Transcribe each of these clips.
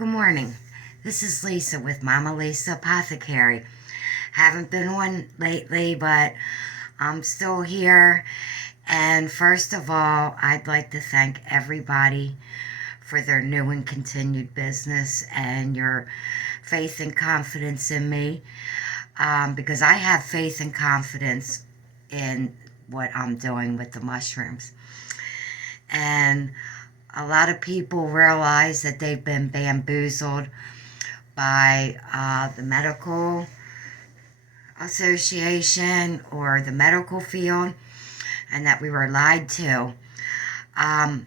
Good morning. This is Lisa with Mama Lisa Apothecary. Haven't been one lately, but I'm still here. And first of all, I'd like to thank everybody for their new and continued business and your faith and confidence in me, because I have faith and confidence in what I'm doing with the mushrooms. And a lot of people realize that they've been bamboozled by the medical association or the medical field, and that we were lied to. Um,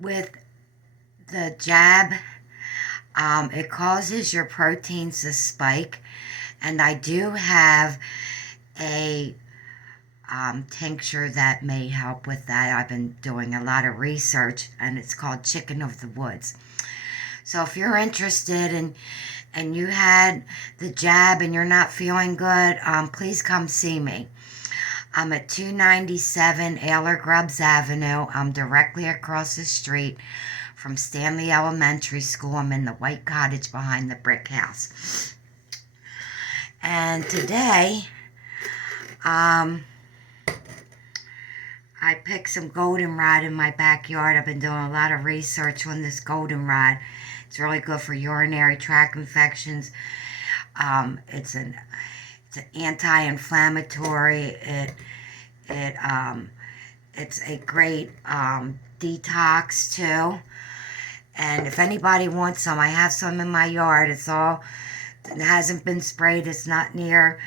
with the jab, it causes your proteins to spike, and I do have a tincture that may help with that. I've been doing a lot of research, and it's called Chicken of the Woods. So if you're interested and you had the jab and you're not feeling good, please come see me. I'm at 297 Ayler Grubbs Avenue. I'm directly across the street from Stanley Elementary School. I'm in the white cottage behind the brick house. And today, I picked some goldenrod in my backyard. I've been doing a lot of research on this goldenrod. It's really good for urinary tract infections. It's an anti-inflammatory. It's a great detox too. And if anybody wants some, I have some in my yard. It hasn't been sprayed. It's not near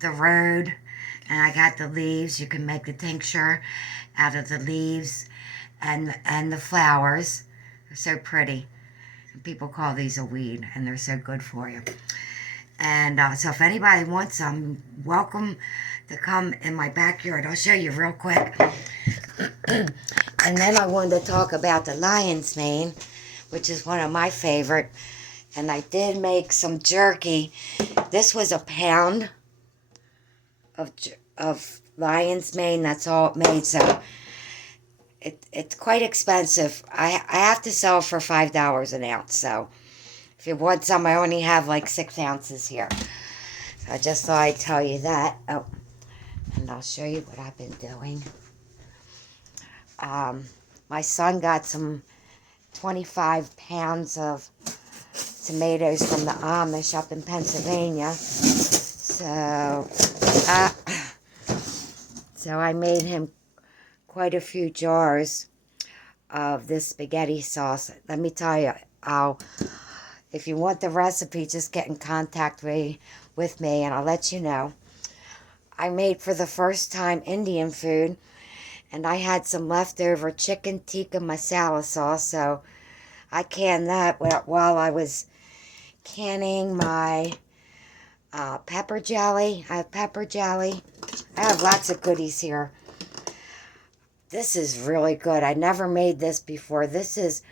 the road. And I got the leaves. You can make the tincture out of the leaves and the flowers. They're so pretty. And people call these a weed, and they're so good for you. And so if anybody wants some, welcome to come in my backyard. I'll show you real quick. And then I wanted to talk about the lion's mane, which is one of my favorite. And I did make some jerky. This was a pound of lion's mane. That's all it made. So it's quite expensive. I have to sell for $5 an ounce. So if you want some, I only have like 6 ounces here. So I just thought I'd tell you that. Oh, and I'll show you what I've been doing. My son got some 25 pounds of tomatoes from the Amish up in Pennsylvania. So I made him quite a few jars of this spaghetti sauce. Let me tell you, if you want the recipe, just get in contact with me and I'll let you know. I made for the first time Indian food, and I had some leftover chicken tikka masala sauce, so I canned that while I was canning my pepper jelly. I have pepper jelly. I have lots of goodies here. This is really good. I never made this before. This is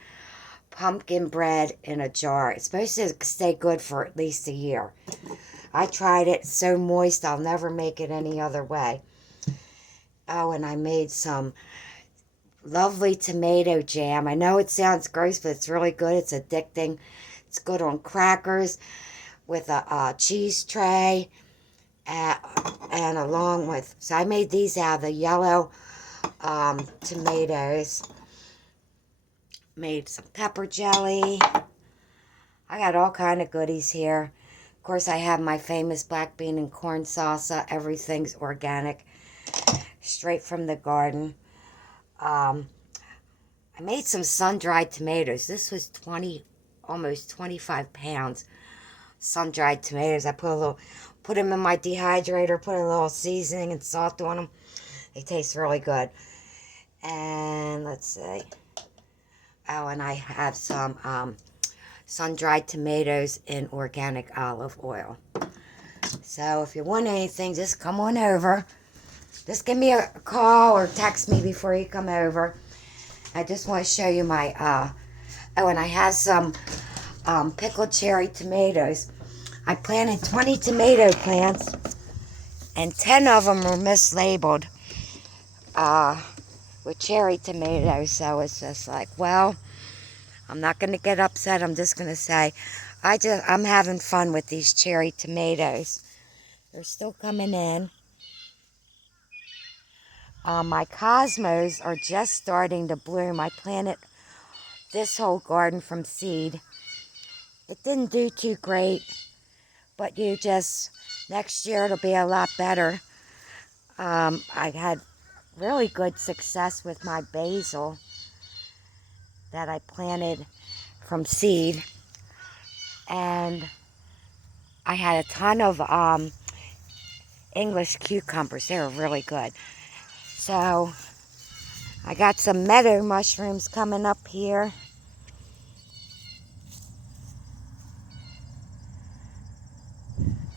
pumpkin bread in a jar. It's supposed to stay good for at least a year. I tried it. It's so moist, I'll never make it any other way. Oh, and I made some lovely tomato jam. I know it sounds gross, but it's really good. It's addicting. It's good on crackers with a cheese tray and along with... So I made these out of the yellow tomatoes. Made some pepper jelly. I got all kind of goodies here. Of course, I have my famous black bean and corn salsa. Everything's organic, straight from the garden. I made some sun-dried tomatoes. This was almost 25 pounds sun-dried tomatoes. I put them in my dehydrator, put a little seasoning and salt on them. They taste really good. And let's see. Oh, and I have some sun-dried tomatoes in organic olive oil. So if you want anything, just come on over. Just give me a call or text me before you come over. I just want to show you my... oh, and I have some pickled cherry tomatoes. I planted 20 tomato plants, and 10 of them were mislabeled with cherry tomatoes. So it's just like, well, I'm not going to get upset. I'm just going to say I'm having fun with these cherry tomatoes. They're still coming in. My cosmos are just starting to bloom. I planted this whole garden from seed. It didn't do too great, but next year it'll be a lot better. I had really good success with my basil that I planted from seed, and I had a ton of English cucumbers. They were really good. So I got some meadow mushrooms coming up here.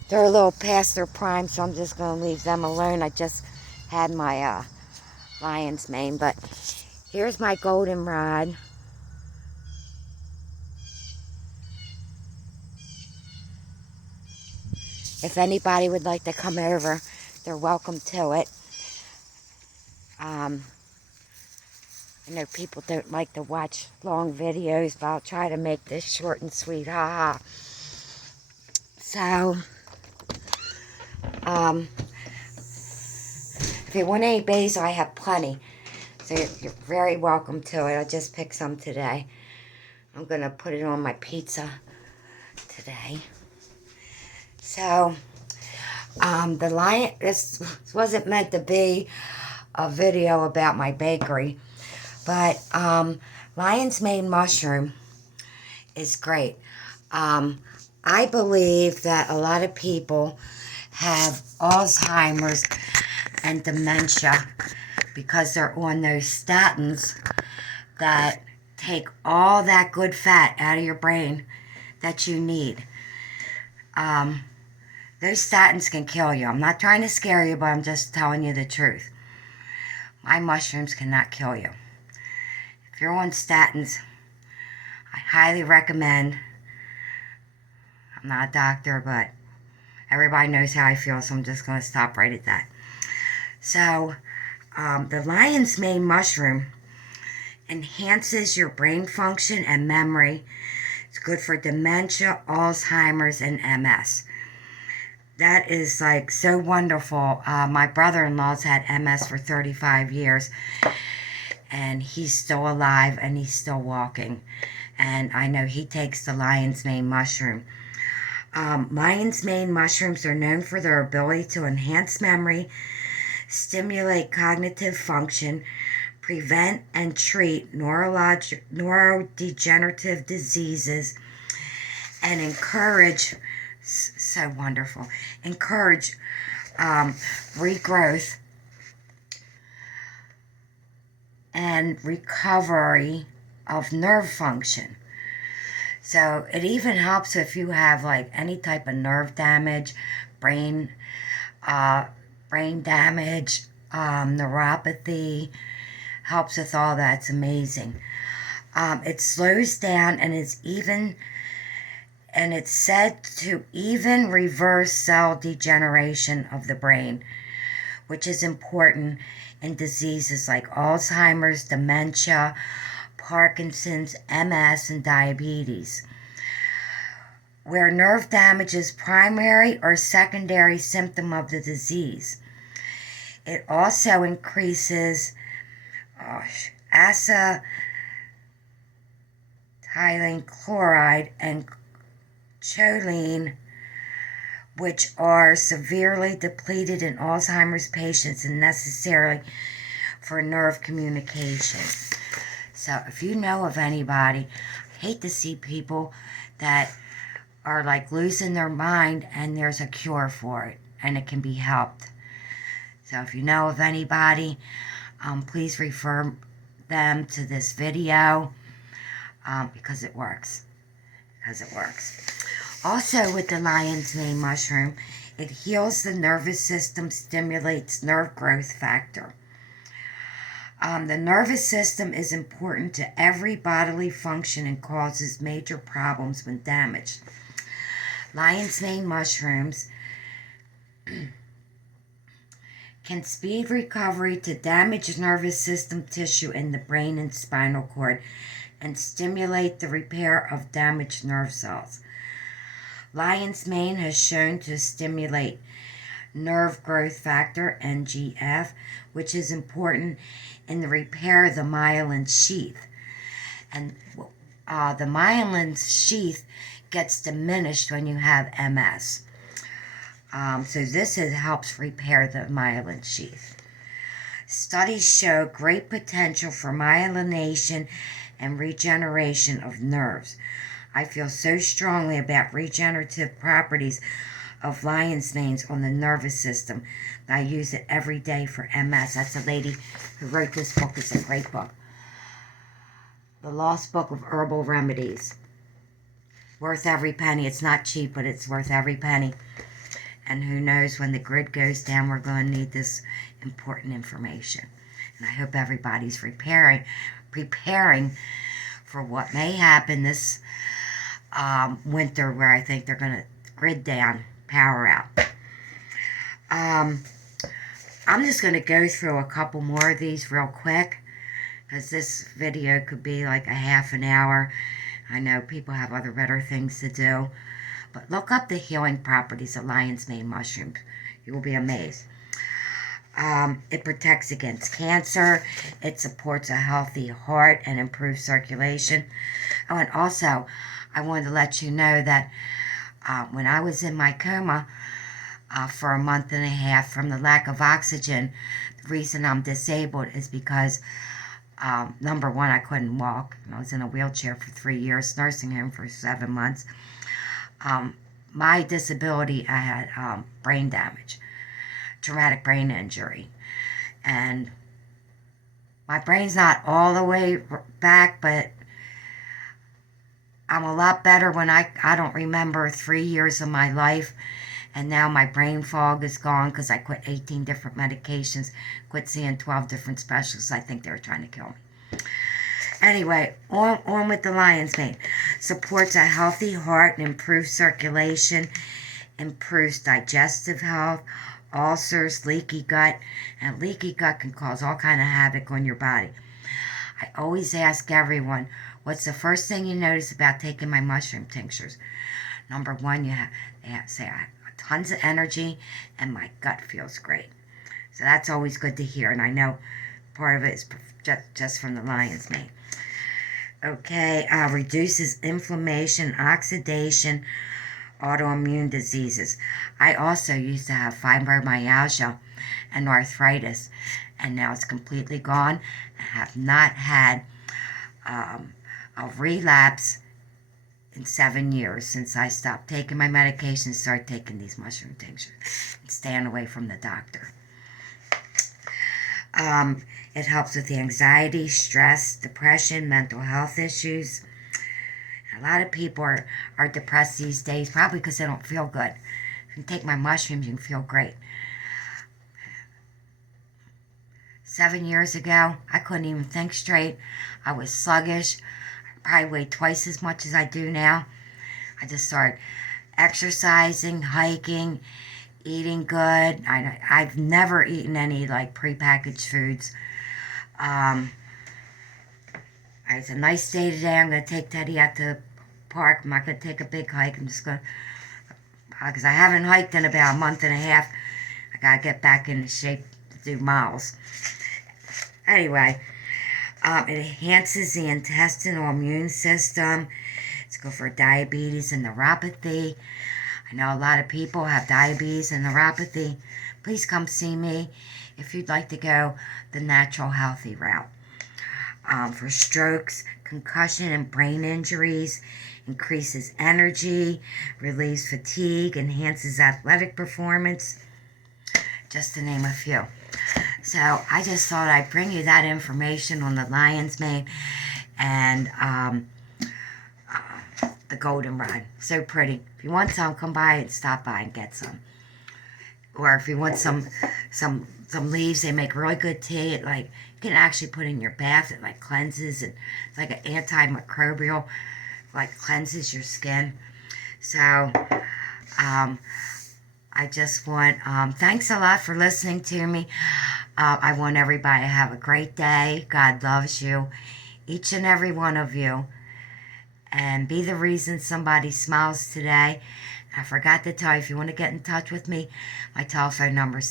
They're a little past their prime, so I'm just going to leave them alone. I just had my lion's mane, but here's my goldenrod. If anybody would like to come over, they're welcome to it. I know people don't like to watch long videos, but I'll try to make this short and sweet. Ha ha. So, if you want any basil, I have plenty. So you're very welcome to it. I just picked some today. I'm going to put it on my pizza today. So, this wasn't meant to be a video about my bakery, but lion's mane mushroom is great. I believe that a lot of people have Alzheimer's and dementia because they're on those statins that take all that good fat out of your brain that you need. Those statins can kill you. I'm not trying to scare you, but I'm just telling you the truth. My mushrooms cannot kill you. If you're on statins, I highly recommend. I'm not a doctor, but everybody knows how I feel, so I'm just going to stop right at that. So, the lion's mane mushroom enhances your brain function and memory. It's good for dementia, Alzheimer's, and MS. That is like so wonderful. My brother-in-law's had MS for 35 years, and he's still alive and he's still walking. And I know he takes the lion's mane mushroom. Lion's mane mushrooms are known for their ability to enhance memory, stimulate cognitive function, prevent and treat neurodegenerative diseases, and encourage, so wonderful, encourage regrowth and recovery of nerve function. So it even helps if you have like any type of nerve damage, brain damage, neuropathy. Helps with all that. It's amazing. It slows down and it's said to even reverse cell degeneration of the brain, which is important in diseases like Alzheimer's, dementia, Parkinson's, MS, and diabetes. Where nerve damage is primary or secondary symptom of the disease. It also increases acetylcholine chloride and choline, which are severely depleted in Alzheimer's patients and necessary for nerve communication. So if you know of anybody, I hate to see people that are like losing their mind and there's a cure for it and it can be helped. So if you know of anybody, please refer them to this video because it works. Also with the lion's mane mushroom, it heals the nervous system, stimulates nerve growth factor. The nervous system is important to every bodily function and causes major problems when damaged. Lion's mane mushrooms can speed recovery to damaged nervous system tissue in the brain and spinal cord, and stimulate the repair of damaged nerve cells. Lion's mane has shown to stimulate nerve growth factor, NGF, which is important in the repair of the myelin sheath. And the myelin sheath gets diminished when you have MS. So this helps repair the myelin sheath. Studies show great potential for myelination and regeneration of nerves. I feel so strongly about regenerative properties of lion's mane on the nervous system that I use it every day for MS. That's a lady who wrote this book. It's a great book. The Lost Book of Herbal Remedies. Worth every penny. It's not cheap, but it's worth every penny. And who knows, when the grid goes down, we're going to need this important information. And I hope everybody's preparing for what may happen this winter, where I think they're going to grid down, power out. I'm just going to go through a couple more of these real quick, because this video could be like a half an hour. I know people have other better things to do. But look up the healing properties of lion's mane mushrooms. You will be amazed. It protects against cancer. It supports a healthy heart and improves circulation. Oh, and also, I wanted to let you know that when I was in my coma for a month and a half from the lack of oxygen, the reason I'm disabled is because, number one, I couldn't walk. I was in a wheelchair for 3 years, nursing home for 7 months. My disability, I had brain damage, traumatic brain injury, and my brain's not all the way back, but I'm a lot better when I don't remember 3 years of my life, and now my brain fog is gone because I quit 18 different medications, quit seeing 12 different specialists. I think they were trying to kill me. Anyway, on with the lion's mane. Supports a healthy heart and improves circulation, improves digestive health, ulcers, leaky gut, and leaky gut can cause all kind of havoc on your body. I always ask everyone, what's the first thing you notice about taking my mushroom tinctures? Number one, they have to say, I have tons of energy and my gut feels great. So that's always good to hear, and I know part of it is just from the lion's mane. Okay, reduces inflammation, oxidation, autoimmune diseases. I also used to have fibromyalgia and arthritis, and now it's completely gone. I have not had a relapse in 7 years since I stopped taking my medication and started taking these mushroom tinctures and staying away from the doctor. It helps with the anxiety, stress, depression, mental health issues. A lot of people are depressed these days, probably because they don't feel good. If you take my mushrooms, you can feel great. 7 years ago, I couldn't even think straight. I was sluggish. I probably weighed twice as much as I do now. I just started exercising, hiking, eating good. I've never eaten any like prepackaged foods. It's a nice day today. I'm going to take Teddy out to the park. I'm not going to take a big hike. I'm just going to, because I haven't hiked in about a month and a half. I got to get back into shape to do miles. Anyway, it enhances the intestinal immune system. It's good for diabetes and neuropathy. I know a lot of people have diabetes and neuropathy. Please come see me if you'd like to go the natural healthy route. For strokes, concussion, and brain injuries, increases energy, relieves fatigue, enhances athletic performance, just to name a few. So I just thought I'd bring you that information on the lion's mane and the goldenrod. So pretty. If you want some, come by and stop by and get some. Or if you want some leaves, they make really good tea. It you can actually put in your bath. It cleanses, and it's like an antimicrobial, cleanses your skin. So I just want thanks a lot for listening to me. I want everybody to have a great day. God loves you, each and every one of you, and be the reason somebody smiles today. I forgot to tell you, if you want to get in touch with me, my telephone number is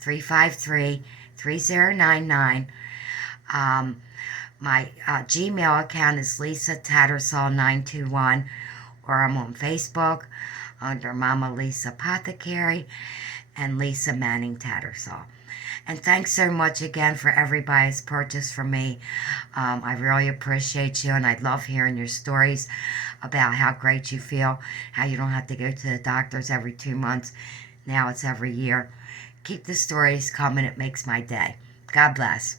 717-353-3099. My Gmail account is Lisa Tattersall921, or I'm on Facebook under Mama Lisa Apothecary and Lisa Manning Tattersall. And thanks so much again for everybody's purchase from me. I really appreciate you, and I love hearing your stories about how great you feel, how you don't have to go to the doctors every 2 months. Now it's every year. Keep the stories coming. It makes my day. God bless.